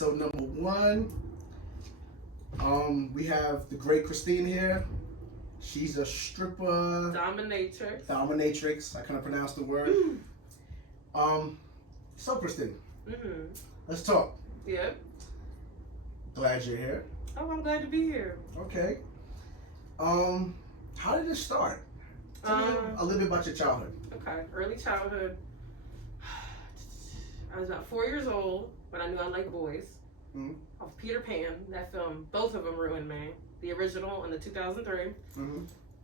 episode number 1. We have the great Christine here. She's a stripper. Dominatrix. I couldn't pronounce the word. So Christine, let's talk. Yep. Glad you're here. Oh, I'm glad to be here. Okay. How did it start? Tell me a little bit about your childhood. Okay, early childhood. I was about 4 years old when I knew I liked boys. Of Peter Pan, that film, both of them ruined me. The original and the 2003.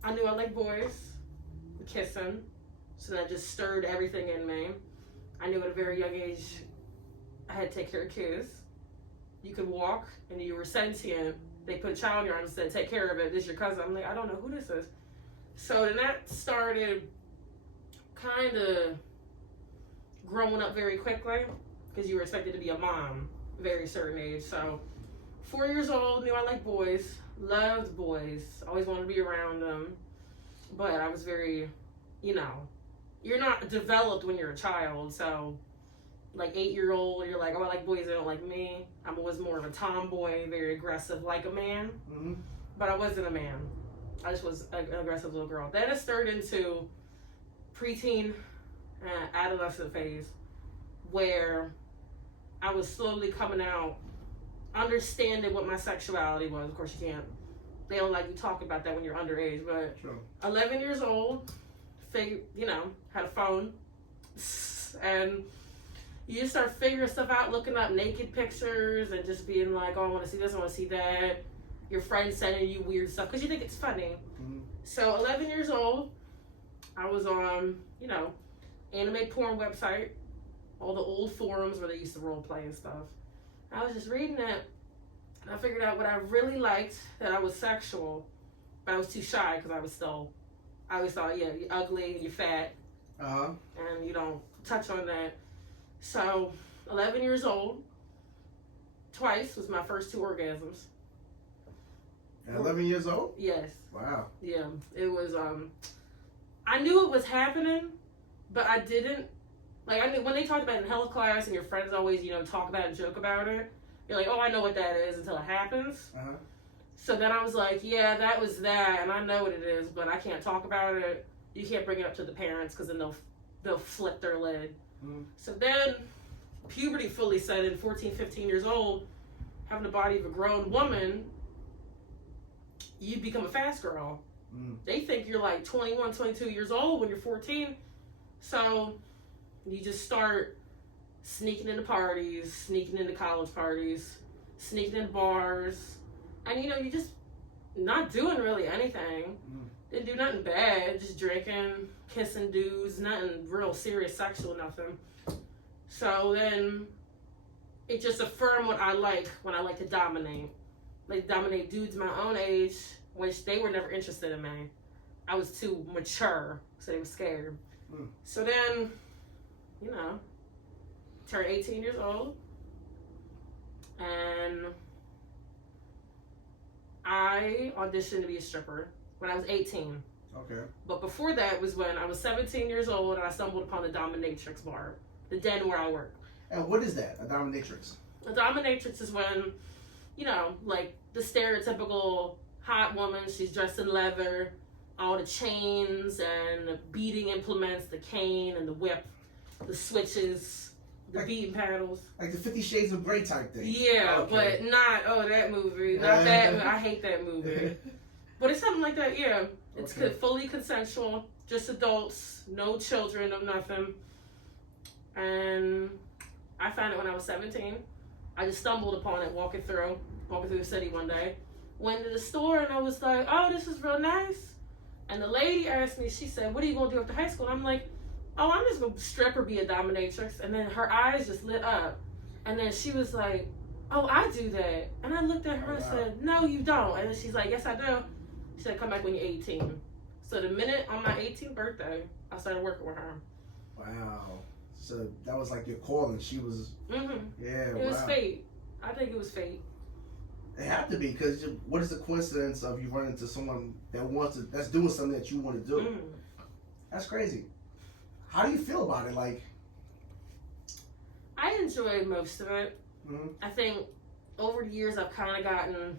I knew I liked boys, kissing, so that just stirred everything in me. I knew at a very young age I had to take care of kids. You could walk and you were sentient. They put a child in your arms and said, take care of it. This is your cousin. I'm like, I don't know who this is. So then that started kind of growing up very quickly because you were expected to be a mom at a very certain age. So 4 years old, knew I liked boys, loved boys, always wanted to be around them. But I was very, you're not developed when you're a child. So like 8-year-old, you're like, oh, I like boys, they don't like me. I was more of a tomboy, very aggressive, like a man. But I wasn't a man. I just was an aggressive little girl. Then it started into preteen, adolescent phase, where I was slowly coming out, understanding what my sexuality was. Of course, you can't. They don't like you talk about that when you're underage. But Sure. 11 years old, had a phone, and you just start figuring stuff out, looking up naked pictures, and just being like, oh, I want to see this, I want to see that. Your friends sending you weird stuff because you think it's funny. So 11 years old, I was on, anime porn website, all the old forums where they used to role play and stuff. I was just reading it, and I figured out what I really liked, that I was sexual, but I was too shy because I always thought, yeah, you're ugly, you're fat, and you don't touch on that. So 11 years old, twice was my first 2 orgasms. At 11 years old? Yes. Wow. Yeah, it was, I knew it was happening, but I didn't, I knew when they talked about it in health class and your friends always, talk about it and joke about it, you're like, oh, I know what that is until it happens. So then I was like, yeah, that was that, and I know what it is, but I can't talk about it. You can't bring it up to the parents because then they'll flip their lid. So then puberty fully set in, 14, 15 years old, having the body of a grown woman, you become a fast girl. They think you're like 21, 22 years old when you're 14. So you just start sneaking into parties, sneaking into college parties, sneaking into bars. And you're just not doing really anything. Didn't do nothing bad, just drinking, kissing dudes, nothing real serious sexual, nothing. So then it just affirmed what I like when I like to dominate. Like dominate dudes my own age, which they were never interested in me. I was too mature, so they were scared. So then, turned 18 years old, and I auditioned to be a stripper when I was 18. Okay. But before that was when I was 17 years old and I stumbled upon the Dominatrix bar, the den where I work. And what is that, a dominatrix? A dominatrix is when, the stereotypical hot woman, she's dressed in leather, all the chains and the beating implements, the cane and the whip, the switches, the beating paddles. Like the 50 Shades of Grey type thing. Yeah, okay. But not, that movie. Not that, I hate that movie. But it's something like that, yeah. It's fully consensual, just adults, no children, no nothing. And I found it when I was 17. I just stumbled upon it walking through the city one day. Went to the store and I was like, oh, this is real nice. And the lady asked me, she said, what are you going to do after high school? And I'm like, oh, I'm just going to strip or be a dominatrix. And then her eyes just lit up. And then she was like, oh, I do that. And I looked at her and said, no, you don't. And then she's like, yes, I do. She said, come back when you're 18. So the minute on my 18th birthday, I started working with her. Wow. So that was like your calling. She was, yeah, It was fate. I think it was fate. It had to be, because what is the coincidence of you running into someone that's doing something that you want to do? That's crazy. How do you feel about it? I enjoyed most of it. I think over the years I've kind of gotten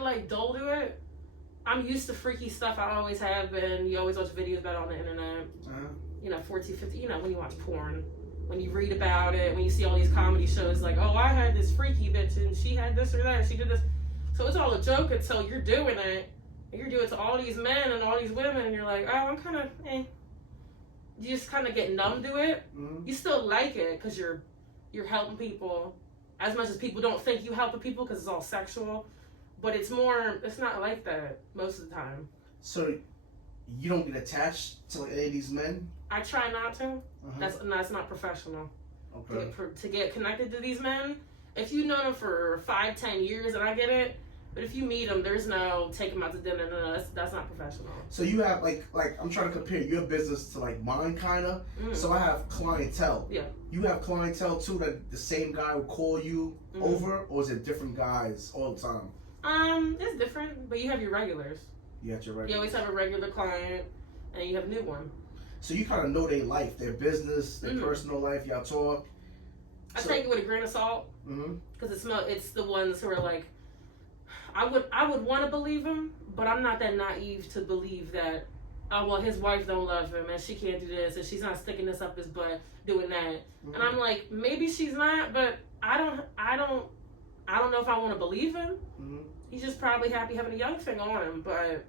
like dull to it. I'm used to freaky stuff. I always have been. You always watch videos about it on the internet. 14, 50, when you watch porn. When you read about it, when you see all these comedy shows like, oh, I had this freaky bitch and she had this or that, she did this. So it's all a joke until you're doing it. And you're doing it to all these men and all these women and you're like, oh, I'm kind of, You just kind of get numb to it. You still like it because you're helping people. As much as people don't think you helping people because it's all sexual. But it's not like that most of the time. So you don't get attached to like any of these men? I try not to. That's not professional. Okay. To get connected to these men, if you know them for 5-10 years, and I get it, but if you meet them, there's no take them out to dinner. No, that's not professional. So you have like I'm trying to compare your business to like mine, kind of. So I have clientele. Yeah. You have clientele too, that the same guy will call you over, or is it different guys all the time? It's different, but you have your regulars. You got your regulars. You always have a regular client, and you have a new one. So you kind of know their life, their business, their personal life. Y'all talk. I take it with a grain of salt, because it's the ones who are like, I would want to believe him, but I'm not that naive to believe that, oh well, his wife don't love him and she can't do this and she's not sticking this up his butt doing that. And I'm like, maybe she's not, but I don't know if I want to believe him. He's just probably happy having a young thing on him, but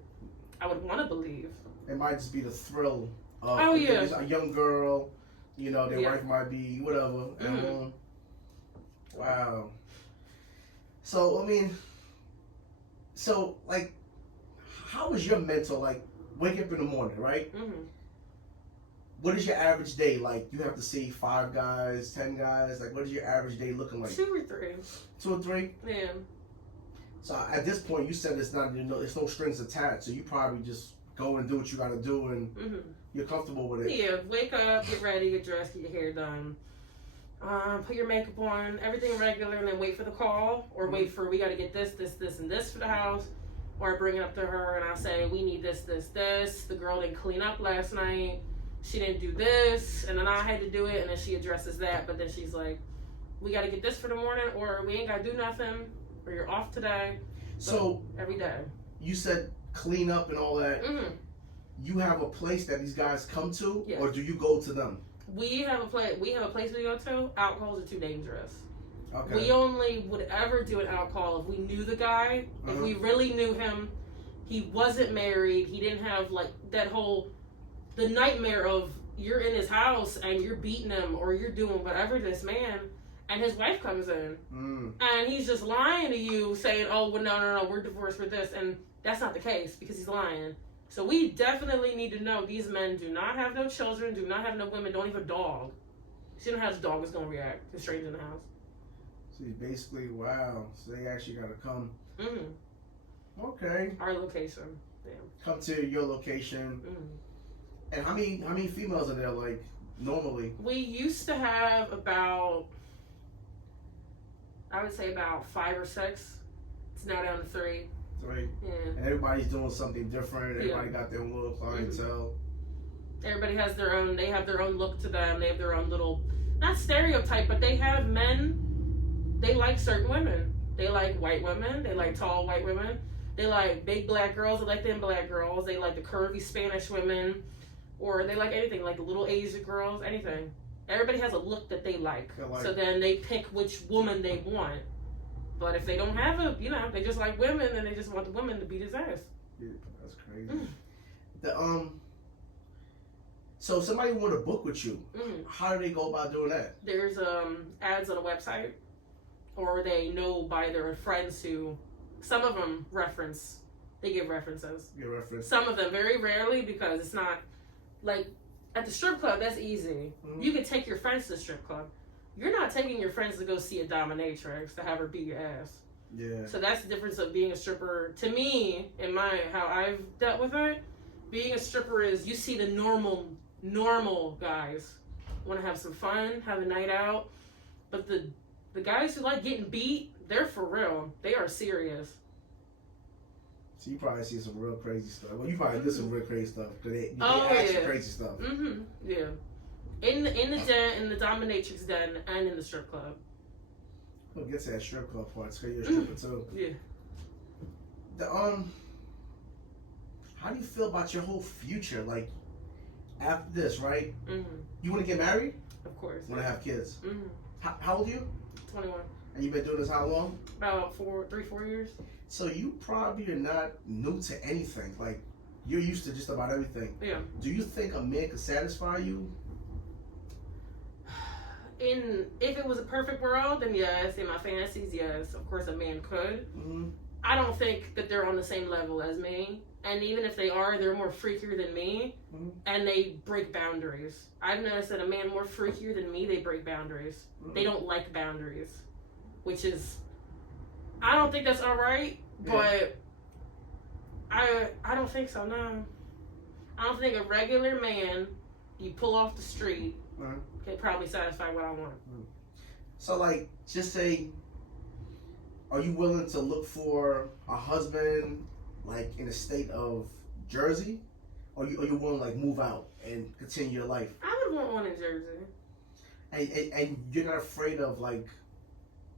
I would want to believe. It might just be the thrill of a young girl, their wife might be whatever. Wow. So like, how is your mental, like, wake up in the morning, right? What is your average day like? You have to see 5 guys, 10 guys. Like, what is your average day looking like? 2 or 3. 2 or 3? Yeah. So at this point, you said it's no strings attached. So you probably just go and do what you got to do, and you're comfortable with it. Yeah. Wake up, get ready, get dressed, get your hair done. Put your makeup on, everything regular, and then wait for the call, or wait for, we got to get this, and this for the house, or I bring it up to her and I say, we need this. The girl didn't clean up last night. She didn't do this, and then I had to do it, and then she addresses that, but then she's like, we got to get this for the morning, or we ain't got to do nothing, or you're off today. So every day. You said clean up and all that. You have a place that these guys come to, yes. Or do you go to them? We have a place we go to. Alcohols are too dangerous. Okay. We only would ever do an alcohol if we knew the guy, if we really knew him. He wasn't married. He didn't have like the nightmare of you're in his house and you're beating him or you're doing whatever to this man, and his wife comes in and he's just lying to you, saying, "Oh, well, no, we're divorced for this," and that's not the case because he's lying. So we definitely need to know these men do not have no children, do not have no women, don't even have a dog. She don't know how this dog is going to react to strangers in the house. So basically, wow. So they actually got to come. Okay. Our location. Yeah. Come to your location. And how many females are there, like, normally? We used to have about, I would say about 5 or 6. It's now down to 3. Right. Yeah. And everybody's doing something different. Everybody got their own little clientele. Everybody has their own. They have their own look to them. They have their own little, not stereotype, but they have men. They like certain women. They like white women. They like tall white women. They like big black girls. They like them black girls. They like the curvy Spanish women, or they like anything, like little Asian girls. Anything. Everybody has a look that they like. So then they pick which woman they want. But if they don't have they just like women, and they just want the women to beat his ass. Yeah, that's crazy. So somebody want to book with you. How do they go about doing that? There's ads on a website, or they know by their friends who, some of them reference. They give references. Some of them, very rarely, because it's not like at the strip club. That's easy. You can take your friends to the strip club. You're not taking your friends to go see a dominatrix to have her beat your ass. Yeah. So that's the difference of being a stripper. To me, in how I've dealt with it, being a stripper is you see the normal guys want to have some fun, have a night out, but the guys who like getting beat, they're for real. They are serious. So you probably see some real crazy stuff. Well, you probably did some real crazy stuff. They actually crazy stuff. Yeah. In the den, in the Dominatrix den, and in the strip club. We'll get to that strip club part. It's because you're a stripper too. Yeah. How do you feel about your whole future? Like, after this, right? Mm-hmm. You want to get married? Of course. Want to have kids? Mm-hmm. How old are you? 21. And you've been doing this how long? About 4 years. So you probably are not new to anything. Like, you're used to just about everything. Yeah. Do you think a man could satisfy you? If it was a perfect world, then yes. In my fantasies, yes. Of course, a man could. Mm-hmm. I don't think that they're on the same level as me. And even if they are, they're more freakier than me. Mm-hmm. And they break boundaries. I've noticed that a man more freakier than me, they break boundaries. Mm-hmm. They don't like boundaries. Which is, I don't think that's alright. Yeah. But I don't think so, no. I don't think a regular man you pull off the street can probably satisfy what I want. So, like, just say, are you willing to look for a husband, like, in the state of Jersey? Or are you willing to, like, move out and continue your life? I would want one in Jersey. And you're not afraid of, like,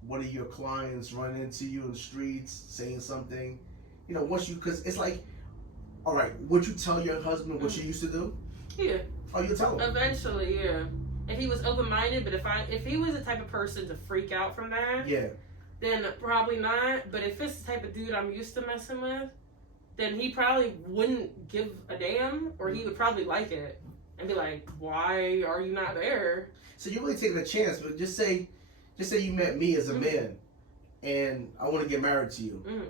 one of your clients running into you in the streets, saying something? You know, once you, because it's like, all right, would you tell your husband what you used to do? Yeah. Oh, you'll tell him? Eventually, yeah. If he was open-minded, but if he was the type of person to freak out from that, yeah, then probably not. But if it's the type of dude I'm used to messing with, then he probably wouldn't give a damn, or he would probably like it and be like, why are you not there? So you're really taking a chance, but just say you met me as a man, and I want to get married to you. Mm-hmm.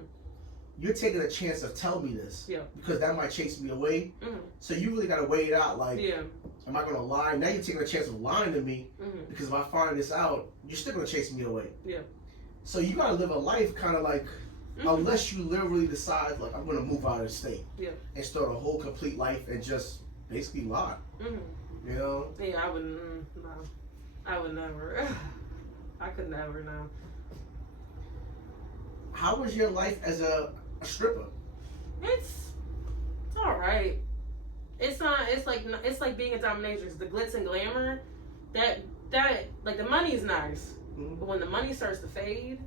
You're taking a chance of telling me this, yeah, because that might chase me away. Mm-hmm. So you really got to weigh it out. Like, yeah, am I going to lie? Now you're taking a chance of lying to me, because if I find this out, you're still going to chase me away. Yeah. So you got to live a life kind of like, unless you literally decide, like, I'm going to move out of the state, yeah, and start a whole complete life and just basically lie. Mm-hmm. You know? Yeah, I wouldn't. No, I would never. I could never. No. How was your life as a stripper? It's all right. It's not. It's like being a dominatrix. The glitz and glamour, that like the money is nice, but when the money starts to fade,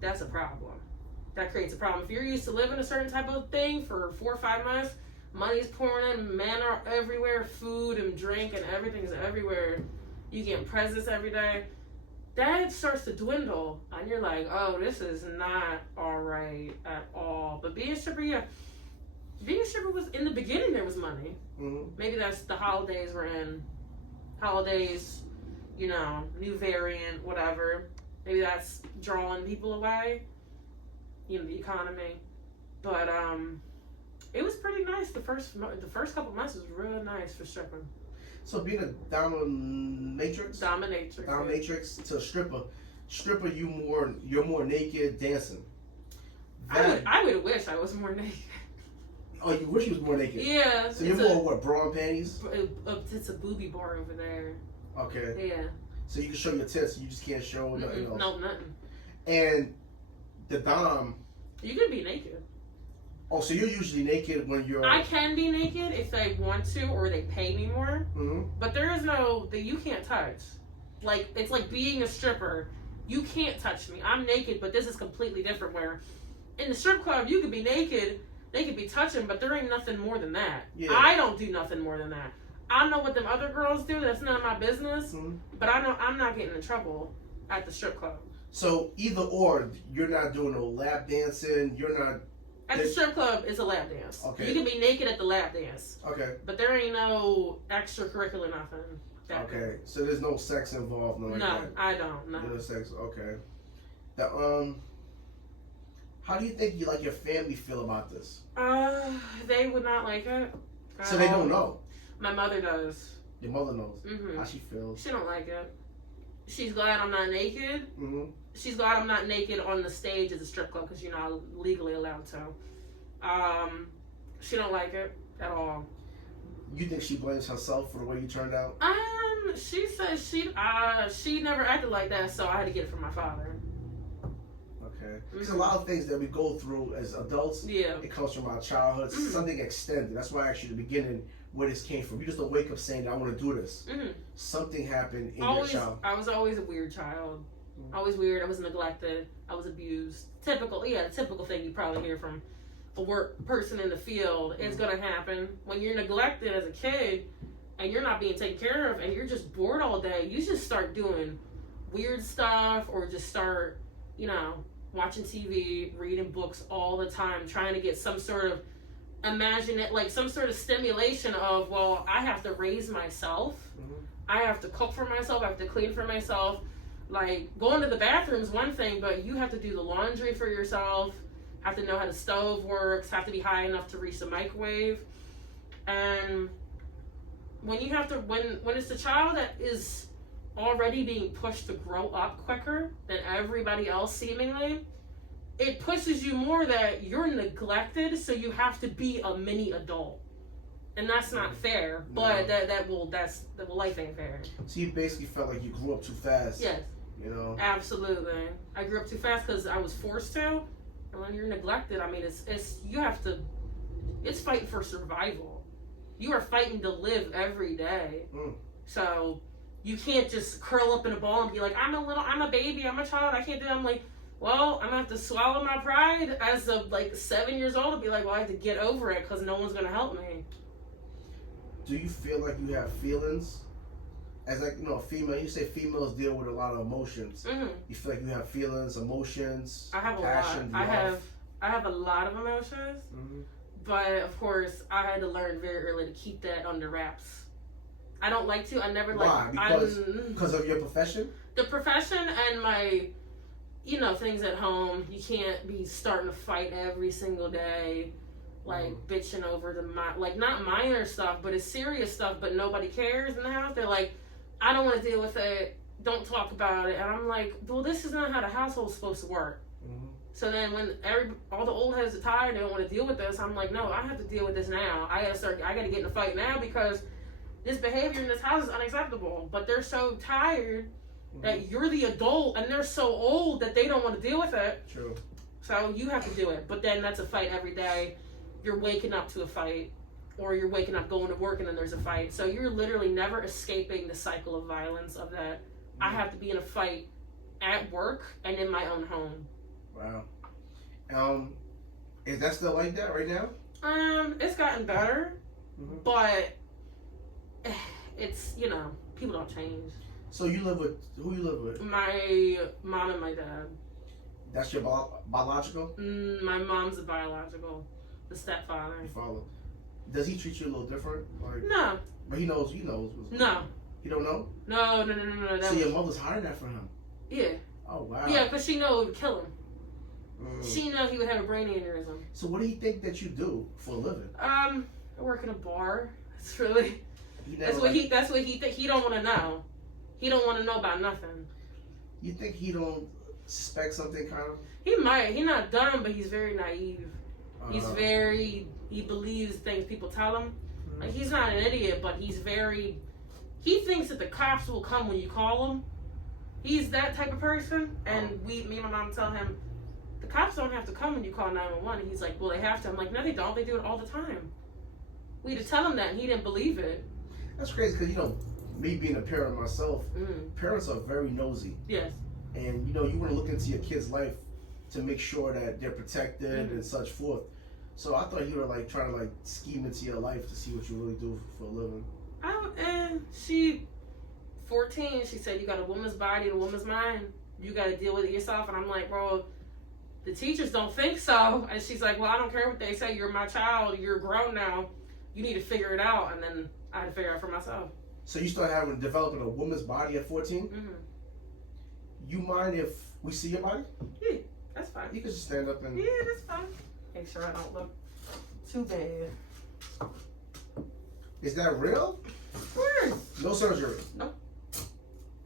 that's a problem. That creates a problem. If you're used to living a certain type of thing for 4 or 5 months, money's pouring in, men are everywhere, food and drink and everything's everywhere. You getting presents every day. That starts to dwindle, and you're like, oh, this is not all right at all. But being a stripper, yeah. Being a stripper was, in the beginning, there was money. Mm-hmm. Maybe that's the holidays we're in. Holidays, you know, new variant, whatever. Maybe that's drawing people away. You know, the economy. But, it was pretty nice. The first couple months was real nice for stripping. So being a dominatrix to a stripper, you're more naked dancing. I would wish I was more naked. Oh, you wish you was more naked? Yeah. So you're more what, bra and panties? It's a booby bar over there. Okay. Yeah. So you can show your tits, you just can't show nothing else. No, nothing. And the dom. You can be naked. Oh, so you're usually naked when you're... I can be naked if they want to, or they pay me more. Mm-hmm. But there is no... you can't touch. Like, it's like being a stripper. You can't touch me. I'm naked, but this is completely different, where in the strip club, you could be naked, they could be touching, but there ain't nothing more than that. Yeah. I don't do nothing more than that. I know what them other girls do. That's none of my business. Mm-hmm. But I know I'm not getting in trouble at the strip club. So, either or, you're not doing no lap dancing, you're not... At the strip club, it's a lap dance. Okay. You can be naked at the lap dance. Okay. But there ain't no extracurricular nothing. Okay. So there's no sex involved, no like that? No, I don't. No. No sex. Okay. How do you think your family feel about this? They would not like it. So they don't know? My mother does. Your mother knows? Mm-hmm. How she feels? She don't like it. She's glad I'm not naked. Mm-hmm. She's glad I'm not naked on the stage at the strip club because you're not legally allowed to. She don't like it at all. You think she blames herself for the way you turned out? She says she never acted like that, so I had to get it from my father. Okay. There's a lot of things that we go through as adults. Yeah. It comes from our childhood, something extended. That's why I asked you at the beginning where this came from. You just don't wake up saying, I want to do this. Something happened in your child. I was always a weird child. Always weird. I was neglected. I was abused. Typical thing you probably hear from a work person in the field. It's going to happen. When you're neglected as a kid and you're not being taken care of and you're just bored all day, you just start doing weird stuff or just start, watching TV, reading books all the time, trying to get some sort of some sort of stimulation of, well, I have to raise myself. I have to cook for myself. I have to clean for myself. Like, going to the bathroom is one thing, but you have to do the laundry for yourself, have to know how the stove works, have to be high enough to reach the microwave. And when it's a child that is already being pushed to grow up quicker than everybody else seemingly, it pushes you more that you're neglected, so you have to be a mini adult. And that's not fair, but life ain't fair. So you basically felt like you grew up too fast. Yes. Absolutely. I grew up too fast because I was forced to. And when you're neglected, I mean, it's fighting for survival. You are fighting to live every day. So you can't just curl up in a ball and be like, I'm a baby, I'm a child, I can't do it. I'm like, well, I'm gonna have to swallow my pride as of 7 years old and be like, well, I have to get over it because no one's gonna help me. Do you feel like you have feelings? As a female, you say females deal with a lot of emotions. You feel like you have feelings, emotions, I have passion, a lot. I have a lot of emotions, but of course, I had to learn very early to keep that under wraps. I don't like to. I never like. Why? Because of your profession? The profession and my, things at home. You can't be starting to fight every single day. Bitching over not minor stuff, but it's serious stuff, but nobody cares in the house. They're like, I don't want to deal with it, don't talk about it. And I'm like, well, this is not how the household's supposed to work. So then when all the old heads are tired, they don't want to deal with this, I'm like, no, I have to deal with this now. I gotta get in a fight now because this behavior in this house is unacceptable. But they're so tired that you're the adult and they're so old that they don't want to deal with it. True. So you have to do it. But then that's a fight every day. You're waking up to a fight, or you're waking up going to work and then there's a fight. So you're literally never escaping the cycle of violence of that. I have to be in a fight at work and in my own home. Wow. Is that still like that right now? It's gotten better, but it's, people don't change. So who you live with? My mom and my dad. That's your biological? My mom's a biological. The stepfather. Your father. Does he treat you a little different? No. But he knows. No. You don't know? No. So your mother's hiding that from him? Yeah. Oh, wow. Yeah, because she knew it would kill him. She knew he would have a brain aneurysm. So what do you think that you do for a living? I work in a bar. It's really... That's what he think. He don't want to know. He don't want to know about nothing. You think he don't suspect something kind of? He might. He's not dumb, but he's very naive. He believes things people tell him. He's not an idiot, but he thinks that the cops will come when you call them. He's that type of person. And me and my mom tell him, the cops don't have to come when you call 911. And he's like, well, they have to. I'm like, no, they don't. They do it all the time. We had to tell him that, and he didn't believe it. That's crazy, because, me being a parent myself, parents are very nosy. Yes. And, you want to look into your kid's life to make sure that they're protected and such forth. So I thought you were trying to scheme into your life to see what you really do for a living. She 14, she said, you got a woman's body and a woman's mind. You got to deal with it yourself. And I'm like, bro, the teachers don't think so. And she's like, well, I don't care what they say. You're my child. You're grown now. You need to figure it out. And then I had to figure it out for myself. So you started developing a woman's body at 14? You mind if we see your body? Yeah, that's fine. You can just stand up and... Yeah, that's fine. Make sure I don't look too bad. Is that real? Of course. No surgery? Nope.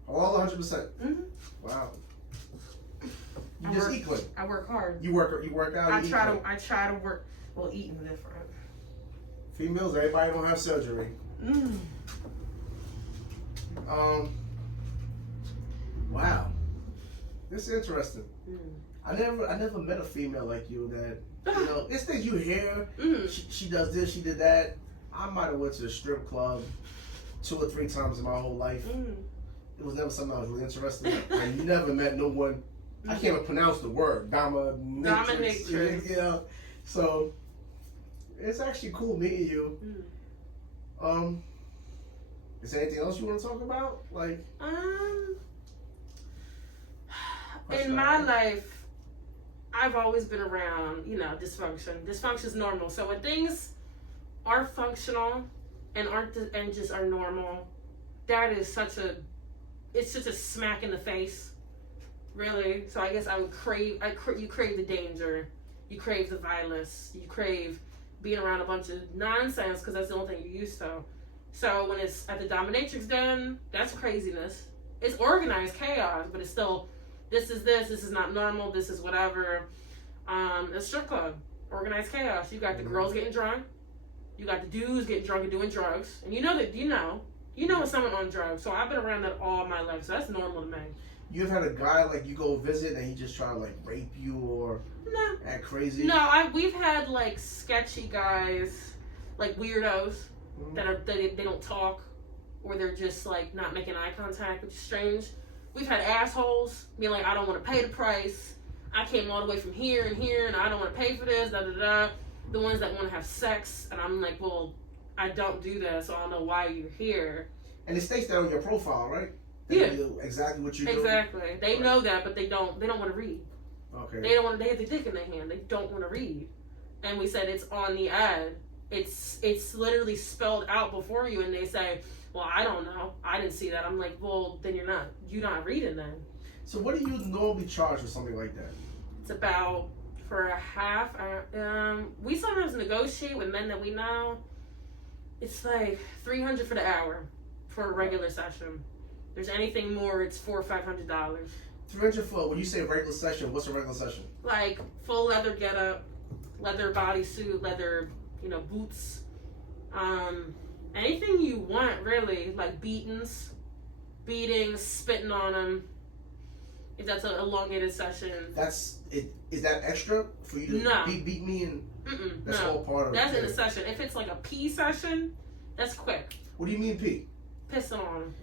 All 100%? Wow. You just eat clean? I work hard. You work out? I try to work. Well, eating different. Females, everybody don't have surgery. Wow. This is interesting. I never met a female like you that, it's things you hear. She does this, she did that. I might have went to a strip club 2 or 3 times in my whole life. It was never something I was really interested in. I never met no one. I can't even pronounce the word Dominatrix. So it's actually cool meeting you. Is there anything else you want to talk about? Like, in my life, I've always been around, dysfunction. Dysfunction is normal. So when things are functional and just are normal, that is such a smack in the face, really. So I guess I would you crave the danger, you crave the violence, you crave being around a bunch of nonsense because that's the only thing you're used to. So when it's at the Dominatrix den, that's craziness. It's organized chaos, but it's still, this is not normal, this is whatever. A strip club, organized chaos. You got the girls getting drunk, you got the dudes getting drunk and doing drugs, and you know when someone on drugs. So I've been around that all my life, so that's normal to me. You've had a guy like you go visit and he just try to like rape you or act crazy? No, we've had like sketchy guys, like weirdos they don't talk, or they're just like not making eye contact, which is strange. We've had assholes being like, I don't want to pay the price. I came all the way from here and here, and I don't want to pay for this. Da da da. The ones that want to have sex, and I'm like, well, I don't do that, so I don't know why you're here. And it states that on your profile, right? Yeah. Exactly what you do. Exactly. They know that, but they don't want to read. Okay. They have the dick in their hand. They don't want to read. And we said it's on the ad. It's literally spelled out before you, and they say, well, I don't know. I didn't see that. I'm like, well, then you're not reading then. So what do you normally charge for something like that? It's about, for a half, we sometimes negotiate with men that we know. It's like $300 for the hour for a regular session. If there's anything more, it's $400 or $500. $300 for, when you say regular session, what's a regular session? Like full leather getup, leather bodysuit, leather, boots, anything you want really, like beatings, spitting on them. If that's an elongated session. That's it. Is that extra for you to beat me and? That's all part of it. That's in the session. If it's like a pee session, that's quick. What do you mean pee? Pissing on them.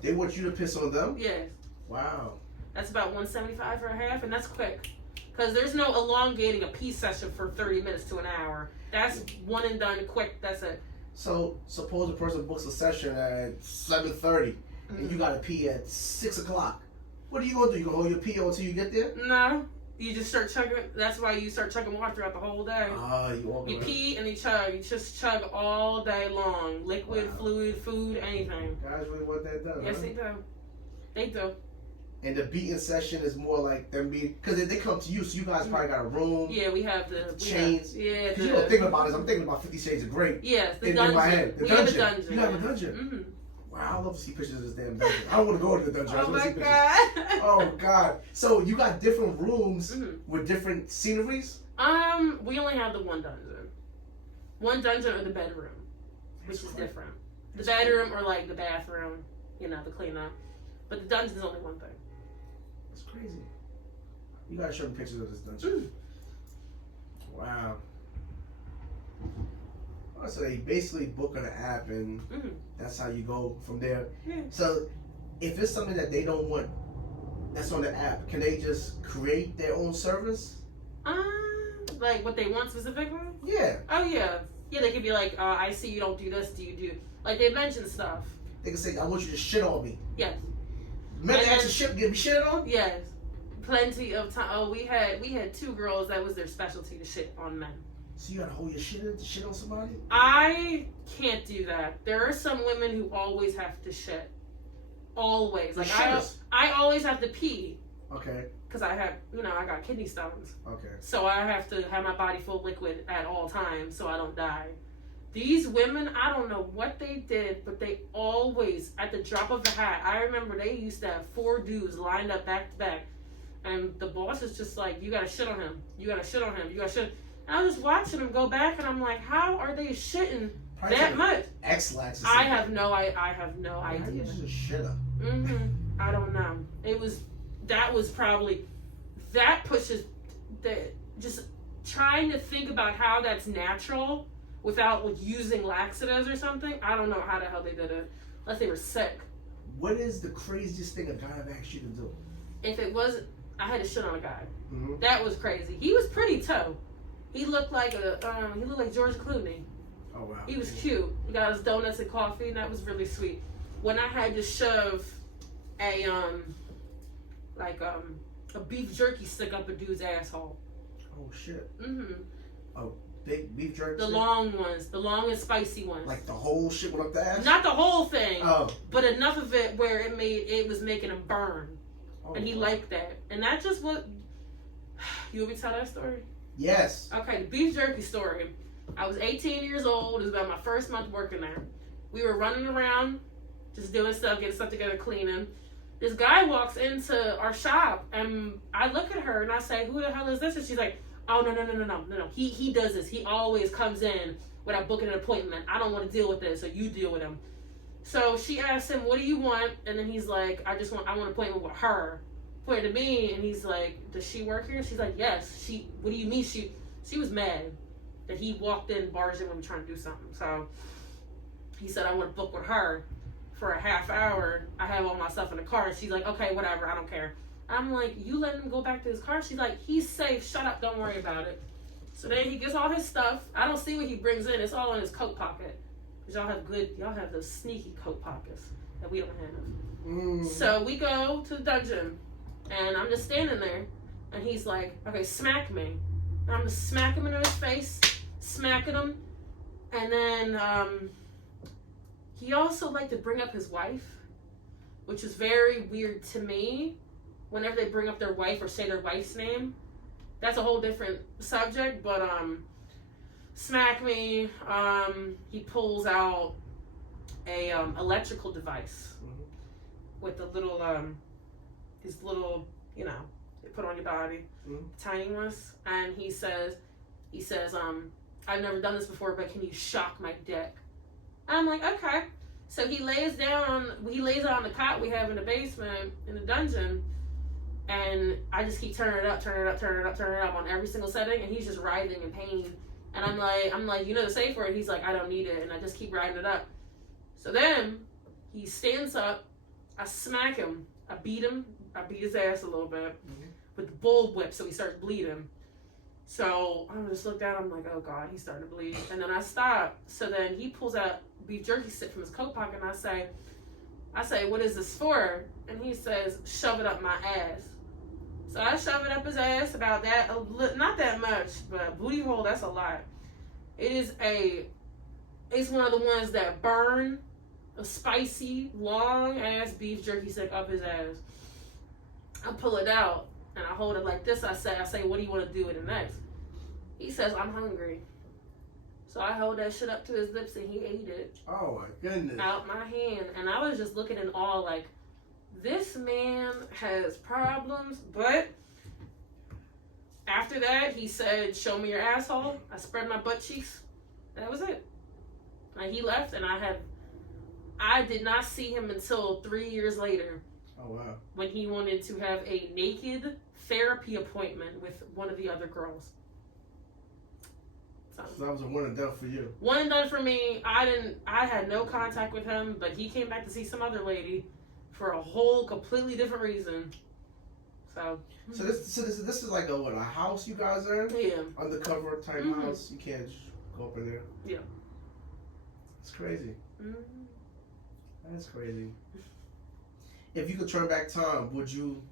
They want you to piss on them? Yes. Wow. That's about $175 for a half, and that's quick. Because there's no elongating a pee session for 30 minutes to an hour. That's one and done, quick. That's it. So suppose a person books a session at 7:30, and you got to pee at 6 o'clock. What are you gonna do? You gonna hold your pee until you get there? No. You just start chugging. That's why you start chugging water throughout the whole day. You pee and you chug. You just chug all day long. Liquid, fluid, food, anything. Guys really want that done. Yes, they do. They do. And the beating session is more like them being, because they come to you, so you guys probably got a room. Yeah, we have the chains. Because you don't think about this. I'm thinking about 50 Shades of Grey. Yes, the dungeon. In my head. We have a dungeon. You have a dungeon. Wow, I love to see pictures of this damn dungeon. I don't want to go to the dungeon. Oh my God. Oh God. So you got different rooms with different sceneries? We only have the one dungeon. One dungeon or the bedroom, which is different. The bedroom or like the bathroom, the cleanup. But the dungeon is only one thing. That's crazy. You gotta show me pictures of this dungeon. Wow. So they basically book on an app, and that's how you go from there. So if it's something that they don't want that's on the app, can they just create their own service? Like what they want specifically? Yeah. Oh yeah. Yeah, they could be like, I see you don't do this, do you do? Like they mention stuff. They can say, I want you to shit on me. Yes. Men actually get me shit on? Yes. Plenty of time. Oh, we had 2 girls that was their specialty to shit on men. So you gotta hold your shit in to shit on somebody? I can't do that. There are some women who always have to shit. Always. Like I always have to pee. Okay. Because I have, I got kidney stones. Okay. So I have to have my body full of liquid at all times so I don't die. These women, I don't know what they did, but they always, at the drop of a hat, I remember they used to have 4 dudes lined up back to back. And the boss is just like, you gotta shit on him. You gotta shit on him. You gotta shit. And I was watching them go back, and I'm like, how are they shitting that much? X-lax. I have no idea. You just a shitter. I don't know. That was probably, that pushes that just trying to think about how that's natural without using laxatives or something. I don't know how the hell they did it, unless they were sick. What is the craziest thing a guy have asked you to do? If it was, I had to shit on a guy. Mm-hmm. That was crazy. He was pretty tough. He looked like George Clooney. Oh wow. He was cute. He got his donuts and coffee, and that was really sweet. When I had to shove a beef jerky stick up a dude's asshole. Oh shit. Mm-hmm. Oh, big beef jerky. The long ones, the long and spicy ones. Like the whole shit went up the ass. Not the whole thing. Oh. But enough of it where it was making him burn, and he liked that. And that just what. You want me to tell that story? Yes. Okay, the beef jerky story. I was 18 years old. It was about my first month working there. We were running around, just doing stuff, getting stuff together, cleaning. This guy walks into our shop, and I look at her and I say, "Who the hell is this?" And she's like, "Oh no. He does this. He always comes in without booking an appointment. I don't want to deal with this, so you deal with him." So she asked him, "What do you want?" And then he's like, I want an appointment with her." Pointed to me, and he's like, "Does she work here?" She's like, "Yes." What do you mean? She was mad that he walked in, barged in when we were trying to do something. So he said, "I want to book with her for a half hour. I have all my stuff in the car." And she's like, "Okay, whatever, I don't care." I'm like, "You let him go back to his car?" She's like, "He's safe. Shut up. Don't worry about it." So then he gets all his stuff. I don't see what he brings in. It's all in his coat pocket. Because y'all have those sneaky coat pockets that we don't have. Mm. So we go to the dungeon, and I'm just standing there, and he's like, "Okay, smack me." And I'm just smacking him in his face, smacking him. And then he also liked to bring up his wife, which is very weird to me. Whenever they bring up their wife or say their wife's name, that's a whole different subject. But smack me. He pulls out a electrical device with the little these little, you put on your body, tiny ones. And he says, "I've never done this before, but can you shock my dick?" And I'm like, "Okay." So he lays on the cot we have in the basement in the dungeon, and I just keep turning it up on every single setting, and he's just writhing in pain. And I'm like, "You know the safe word?" He's like, "I don't need it," and I just keep riding it up. So then he stands up, I smack him, I beat his ass a little bit with the bull whip, so he starts bleeding. So I just look down, I'm like, "Oh God, he's starting to bleed." And then I stop. So then he pulls out beef jerky stick from his coat pocket, and I say, "What is this for?" And he says, "Shove it up my ass." So I shove it up his ass about that, not that much, but booty hole, that's a lot. It's one of the ones that burn, a spicy, long ass beef jerky stick up his ass. I pull it out and I hold it like this. I say, "What do you want to do with it next?" He says, "I'm hungry." So I hold that shit up to his lips and he ate it. Oh my goodness. Out my hand. And I was just looking in awe like, this man has problems. But after that, he said, "Show me your asshole." I spread my butt cheeks. That was it. And he left, and I did not see him until 3 years later. Oh wow. When he wanted to have a naked therapy appointment with one of the other girls. So that was a one and done for you. One and done for me. I had no contact with him, but he came back to see some other lady for a whole completely different reason. So this is like a house you guys are in? Yeah. Undercover type house. You can't just go up in there. Yeah. It's crazy. That's crazy. If you could turn back time, would you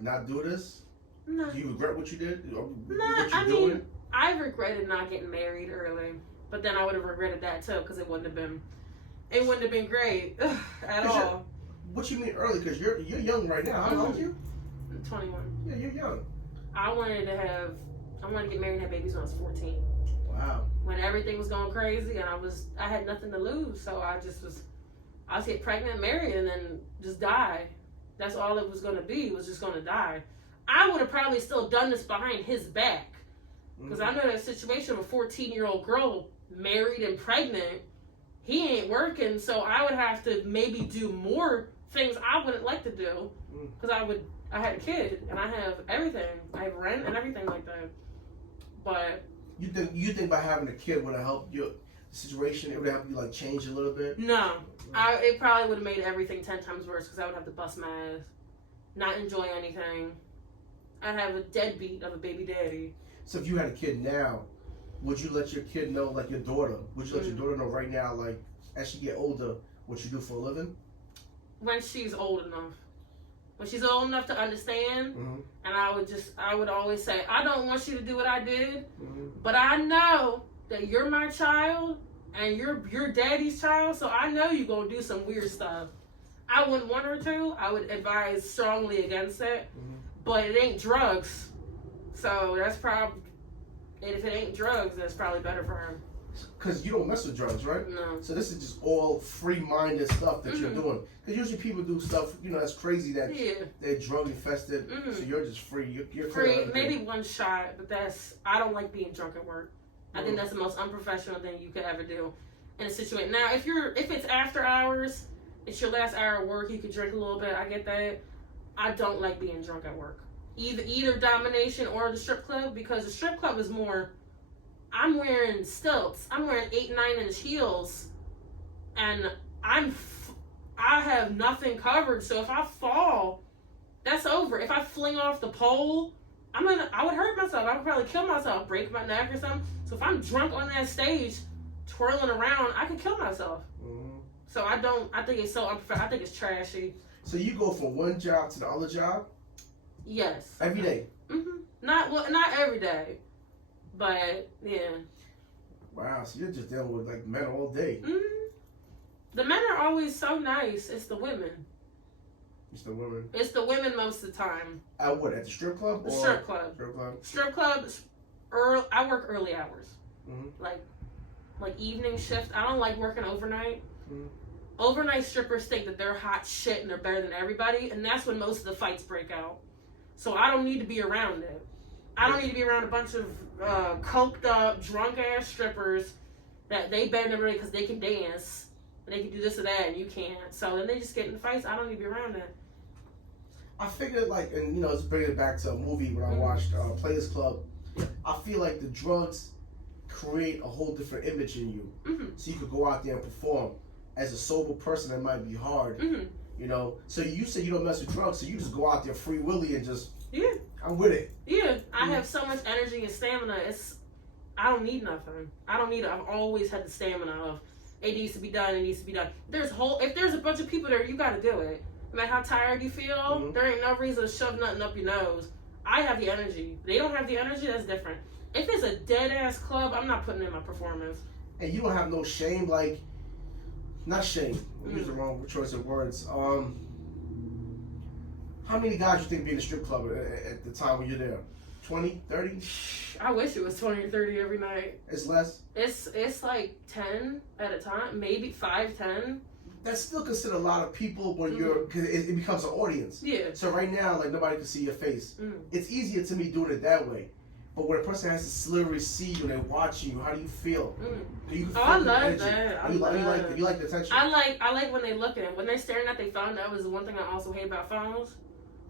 not do this? No. Do you regret what you did? No, I regretted not getting married early, but then I would have regretted that too because it wouldn't have been great at all. What you mean early? Because you're young right now. How old are you? I'm 21. Yeah, you're young. I wanted to get married and have babies when I was 14. Wow. When everything was going crazy and I had nothing to lose, so I was get pregnant, married, and then just die. That's all it was going to be. Was just going to die. I would have probably still done this behind his back. Because I know that situation of a 14-year-old girl married and pregnant, he ain't working, so I would have to maybe do more things I wouldn't like to do. Because I had a kid and I have everything. I have rent and everything like that. But you think by having a kid would have helped your situation? It would have you like change a little bit? No, it probably would have made everything 10 times worse because I would have to bust my ass, not enjoy anything. I'd have a deadbeat of a baby daddy. So if you had a kid now, would you let your kid know, like your daughter? Would you let your daughter know right now, like as she get older, what you do for a living? When she's old enough. When she's old enough to understand, and I would always say, I don't want you to do what I did, but I know that you're my child and you're daddy's child, so I know you're going to do some weird stuff. I wouldn't want her to. I would advise strongly against it, but it ain't drugs. So that's probably, and if it ain't drugs, that's probably better for her. Because you don't mess with drugs, right? No. So this is just all free-minded stuff that you're doing. Because usually people do stuff, that's crazy that they're drug infested. So you're just free. You're free. Maybe one shot, but I don't like being drunk at work. I think that's the most unprofessional thing you could ever do in a situation. Now, if it's after hours, it's your last hour of work, you can drink a little bit. I get that. I don't like being drunk at work. Either domination or the strip club, because the strip club is more. I'm wearing stilts. I'm wearing 8-9-inch heels, and I have nothing covered. So if I fall, that's over. If I fling off the pole, I would hurt myself. I would probably kill myself, break my neck or something. So if I'm drunk on that stage, twirling around, I could kill myself. So I think it's so unprofessional. I think it's trashy. So you go from one job to the other job? Yes. Every day? Not every day. But, yeah. Wow, so you're just dealing with, like, men all day. The men are always so nice. It's the women. It's the women? It's the women most of the time. At what? At the strip club? The strip club. Strip club? Strip clubs, I work early hours. Like evening shift. I don't like working overnight. Overnight strippers think that they're hot shit and they're better than everybody, and that's when most of the fights break out. So I don't need to be around it. I don't need to be around a bunch of coked up, drunk ass strippers that they better than everybody because they can dance and they can do this or that and you can't. So then they just get in fights. I don't need to be around that. I figured, like, and let's bring it back to a movie when I watched Players Club. I feel like the drugs create a whole different image in you, so you could go out there and perform. As a sober person, that might be hard, So you said you don't mess with drugs, so you just go out there free willy and just I'm with it. Yeah, I have so much energy and stamina. I don't need nothing. I don't need it. I've always had the stamina of it needs to be done. It needs to be done. If there's a bunch of people there, you got to do it. No matter how tired you feel, there ain't no reason to shove nothing up your nose. I have the energy. They don't have the energy. That's different. If it's a dead ass club, I'm not putting in my performance. And you don't have no shame, like. Not shame. I'm using the wrong choice of words. How many guys you think be in a strip club at the time when you're there? 20, 30? I wish it was 20 or 30 every night. It's less? It's like 10 at a time, maybe 5, 10. That's still considered a lot of people when because it becomes an audience. Yeah. So right now, like, nobody can see your face. It's easier to me doing it that way. But when a person has to literally see you and they're watching you, how do you feel? I love that. You like the attention? I like when they looking. When they're staring at their phone, that was the one thing I also hate about phones.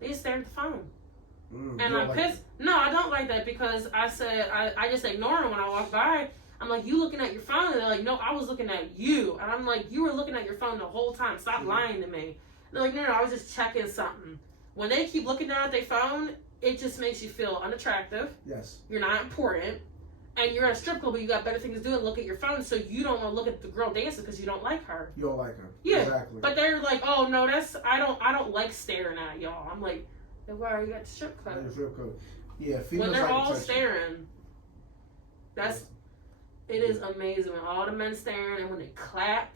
They just stare at the phone. And I'm pissed. No, I don't like that because I just ignore them when I walk by. I'm like, you looking at your phone? And they're like, no, I was looking at you. And I'm like, you were looking at your phone the whole time. Stop lying to me. And they're like, no, I was just checking something. When they keep looking down at their phone, it just makes you feel unattractive. Yes. You're not important. And you're at a strip club, but you got better things to do and look at your phone, so you don't want to look at the girl dancing because you don't like her. You don't like her. Yeah. Exactly. But they're like, oh no, I don't like staring at y'all. I'm like, then why are you at the strip club? Yeah, when they're all staring, it is amazing when all the men staring and when they clap,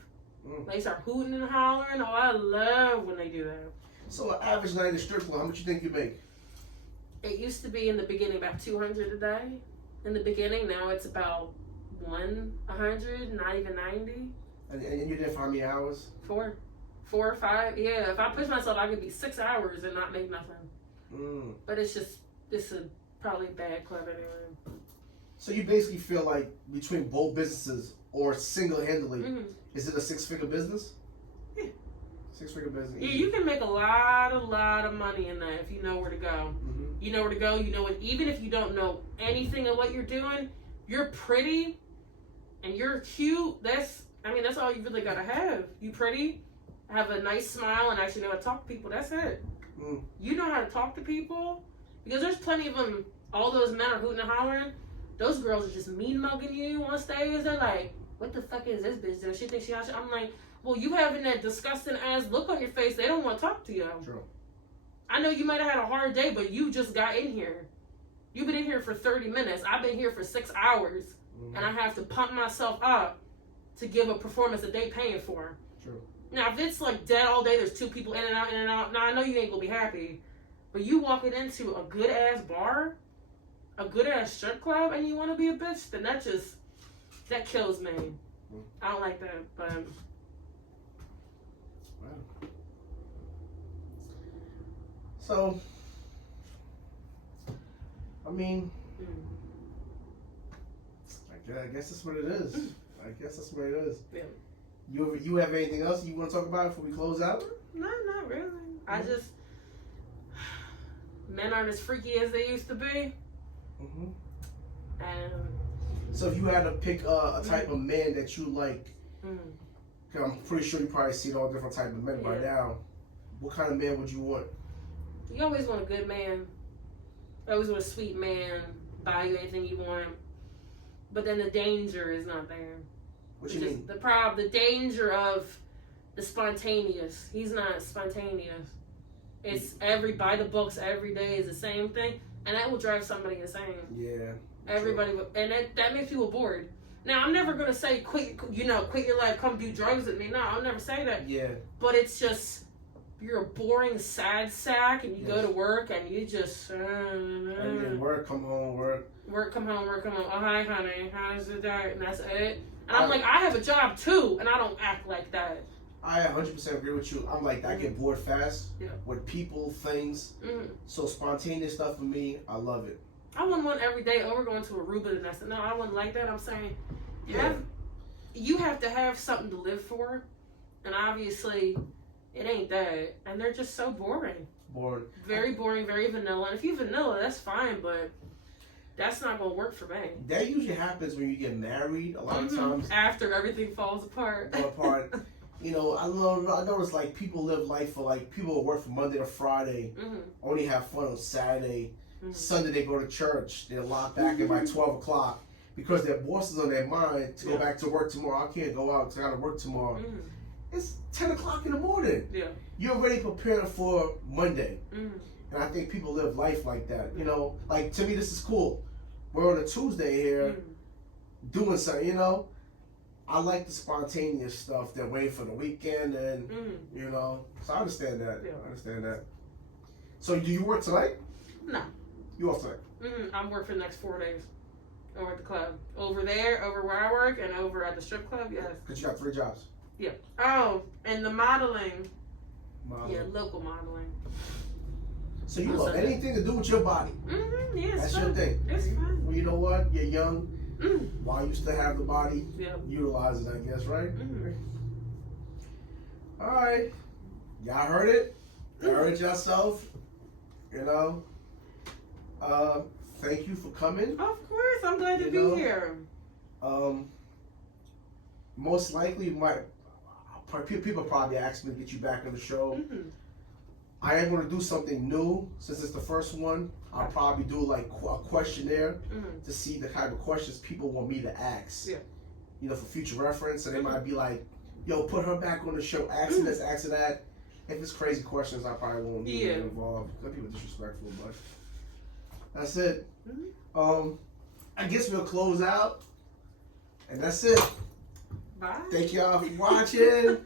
they start hooting and hollering. Oh, I love when they do that. So an average night at a strip club, how much you think you make? It used to be in the beginning about 200 a day. In the beginning, now it's about 100, not even 90. And you're there for how many hours? 4 or 5. Yeah, if I push myself, I could be 6 hours and not make nothing. But it's probably a bad club anyway. So you basically feel like between both businesses or single-handedly, is it a 6-figure business? Yeah. 6-figure business. Yeah, you can make a lot of money in that if you know where to go. Mm-hmm. You know where to go. You know what. Even if you don't know anything of what you're doing, you're pretty and you're cute. That's all you really gotta have. You pretty, have a nice smile, and actually know how to talk to people. That's it. Mm. You know how to talk to people, because there's plenty of them. All those men are hooting and hollering. Those girls are just mean mugging you on stage. They're like, "What the fuck is this bitch doing? She thinks she hot shit." I'm like, well, you having that disgusting ass look on your face. They don't want to talk to you. True. I know you might have had a hard day, but you just got in here. You've been in here for 30 minutes. I've been here for 6 hours, and I have to pump myself up to give a performance that they paying for. True. Now, if it's like dead all day, there's 2 people in and out. Now, I know you ain't gonna be happy, but you walking into a good ass bar, a good ass strip club, and you want to be a bitch, then that kills me. I don't like that, but. Wow. So, I mean, I guess that's what it is. Yeah. You have anything else you want to talk about before we close out? No, not really. I just, men aren't as freaky as they used to be. Mm-hmm. And so if you had to pick a type of man that you like, because I'm pretty sure you probably seen all different types of men by now, what kind of man would you want? You always want a good man. You always want a sweet man, buy you anything you want. But then the danger is not there. What you mean? The danger of the spontaneous. He's not spontaneous. It's by the books every day is the same thing. And that will drive somebody insane. Yeah. Everybody, and that makes people bored. Now, I'm never going to say, quit your life, come do drugs with me. No, I'll never say that. Yeah. But it's just, you're a boring sad sack, and you go to work, and you just... and then work, come home, work. Work, come home. Oh, hi, honey. How's it going? And that's it. And I'm like, I have a job, too, and I don't act like that. I 100% agree with you. I'm like, I get bored fast with people, things. Mm-hmm. So spontaneous stuff for me, I love it. I wouldn't want every day, we're going to Aruba and that's no, I wouldn't like that. I'm saying, you have to have something to live for, and obviously, it ain't that. And they're just so boring. Very boring, very vanilla. And if you're vanilla, that's fine, but that's not going to work for me. That usually happens when you get married. A lot of times, after everything falls apart. You know, I notice like people live life for like people will work from Monday to Friday, only have fun on Saturday. Sunday they go to church. They're locked back in by 12 o'clock because their boss is on their mind to go back to work tomorrow. I can't go out because I got to work tomorrow. It's 10 o'clock in the morning. Yeah, you're already preparing for Monday, and I think people live life like that. You know, like to me this is cool. We're on a Tuesday here, doing something. You know. I like the spontaneous stuff that wait for the weekend and, you know, so I understand that. Yeah. I understand that. So do you work tonight? No. You off tonight? I'm working for the next 4 days over at the club. Over there, over where I work, and over at the strip club, yes. Because you got 3 jobs. Yeah. Oh, and the modeling. Yeah, local modeling. So you love anything to do with your body. Yeah, it's That's fun. Your thing. It's fun. Well, you know what? You're young. While you still have the body, utilize it, I guess, right? All right. Y'all heard it? Y'all heard it yourself? You know? Thank you for coming. Of course. I'm glad to be here. Most likely, people probably ask me to get you back on the show. I am going to do something new since it's the first one. I'll probably do like a questionnaire to see the kind of questions people want me to ask. Yeah. You know, for future reference. So they might be like, yo, put her back on the show, asking this, asking that. If it's crazy questions, I probably won't be involved. Some people are disrespectful, but that's it. I guess we'll close out. And that's it. Bye. Thank y'all for watching.